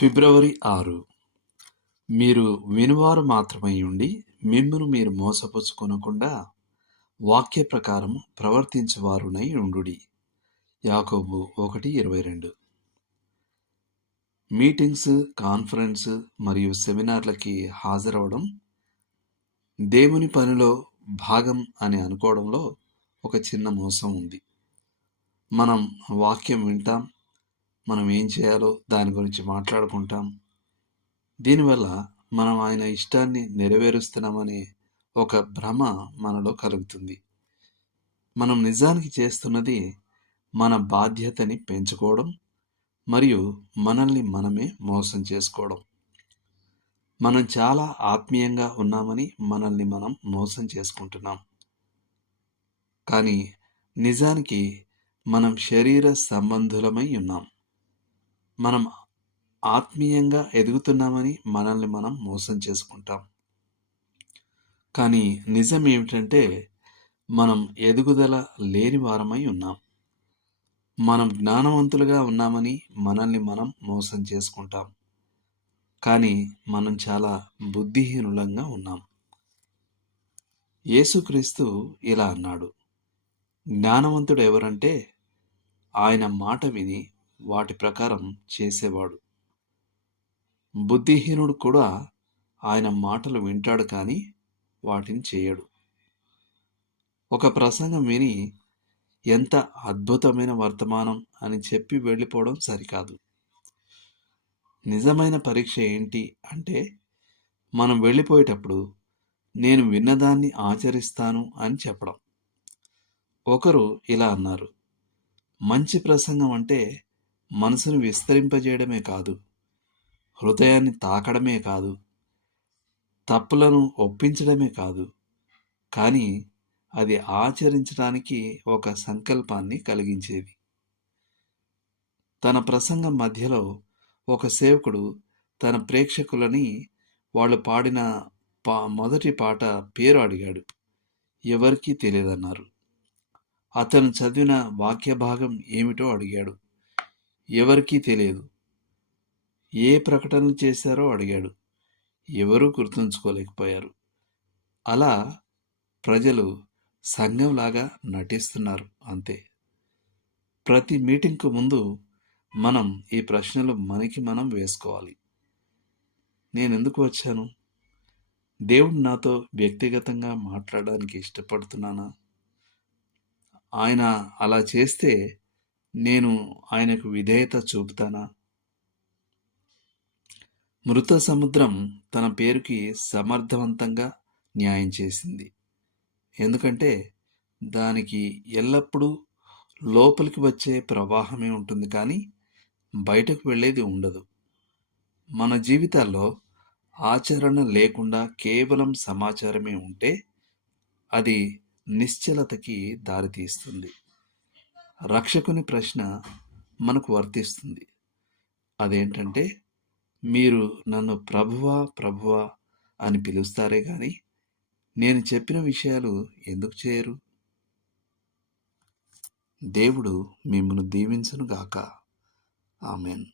ఫిబ్రవరి 6. మీరు వినువారు మాత్రమై ఉండి మిమ్మును మీరు మోసపుచ్చుకొనకుండా వాక్య ప్రకారం ప్రవర్తించువారునై ఉండుడి. యాకోబు 1:22. మీటింగ్స్, కాన్ఫరెన్స్ మరియు సెమినార్లకి హాజరవడం దేవుని పనిలో భాగం అని అనుకోవడంలో ఒక చిన్న మోసం ఉంది. మనం వాక్యం వింటాం, మనం ఏం చేయాలో దాని గురించి మాట్లాడుకుంటాం. దీనివల్ల మనం ఆయన ఇష్టాన్ని నెరవేరుస్తున్నామనే ఒక భ్రమ మనలో కలుగుతుంది. మనం నిజానికి చేస్తున్నది మన బాధ్యతని పెంచుకోవడం మరియు మనల్ని మనమే మోసం చేసుకోవడం. మనం చాలా ఆత్మీయంగా ఉన్నామని మనల్ని మనం మోసం చేసుకుంటున్నాం. కానీ నిజానికి మనం శరీర సంబంధులమై ఉన్నాం. మనం ఆత్మీయంగా ఎదుగుతున్నామని మనల్ని మనం మోసం చేసుకుంటాం. కానీ నిజం ఏమిటంటే మనం ఎదుగుదల లేని వారమై ఉన్నాం. మనం జ్ఞానవంతులుగా ఉన్నామని మనల్ని మనం మోసం చేసుకుంటాం. కానీ మనం చాలా బుద్ధిహీనులంగా ఉన్నాం. యేసుక్రీస్తు ఇలా అన్నాడు, జ్ఞానవంతుడు ఎవరంటే ఆయన మాట విని వాటి ప్రకారం చేసేవాడు. బుద్ధిహీనుడు కూడా ఆయన మాటలు వింటాడు కానీ వాటిని చేయడు. ఒక ప్రసంగం విని ఎంత అద్భుతమైన వర్తమానం అని చెప్పి వెళ్ళిపోవడం సరికాదు. నిజమైన పరీక్ష ఏంటి అంటే మనం వెళ్ళిపోయేటప్పుడు నేను విన్నదాన్ని ఆచరిస్తాను అని చెప్పడం. ఒకరు ఇలా అన్నారు, మంచి ప్రసంగం అంటే మనసును విస్తరింపజేయడమే కాదు, హృదయాన్ని తాకడమే కాదు, తప్పులను ఒప్పించడమే కాదు, కానీ అది ఆచరించడానికి ఒక సంకల్పాన్ని కలిగించేది. తన ప్రసంగం మధ్యలో ఒక సేవకుడు తన ప్రేక్షకులని వాళ్ళు పాడిన మొదటి పాట పేరు అడిగాడు. ఎవరికీ తెలియదన్నారు. అతను చదివిన వాక్య భాగం ఏమిటో అడిగాడు. ఎవరికీ తెలియదు. ఏ ప్రకటనలు చేశారో అడిగాడు. ఎవరూ గుర్తుంచుకోలేకపోయారు. అలా ప్రజలు సంఘంలాగా నటిస్తున్నారు అంతే. ప్రతి మీటింగ్కు ముందు మనం ఈ ప్రశ్నలు మనకి మనం వేసుకోవాలి. నేను ఎందుకు వచ్చాను? దేవుడు నాతో వ్యక్తిగతంగా మాట్లాడడానికి ఇష్టపడుతున్నానా? ఆయన అలా చేస్తే నేను ఆయనకు విధేయత చూపుతానా? మృత సముద్రం తన పేరుకి సమర్థవంతంగా న్యాయం చేసింది. ఎందుకంటే దానికి ఎల్లప్పుడూ లోపలికి వచ్చే ప్రవాహమే ఉంటుంది, కానీ బయటకు వెళ్ళేది ఉండదు. మన జీవితాల్లో ఆచరణ లేకుండా కేవలం సమాచారమే ఉంటే అది నిశ్చలతకి దారితీస్తుంది. రక్షకుని ప్రశ్న మనకు వర్తిస్తుంది. అదేంటంటే, మీరు నన్ను ప్రభువా ప్రభువా అని పిలుస్తారే కానీ నేను చెప్పిన విషయాలు ఎందుకు చేయరు? దేవుడు మిమ్మల్ని దీవించునుగాక. ఆమెన్.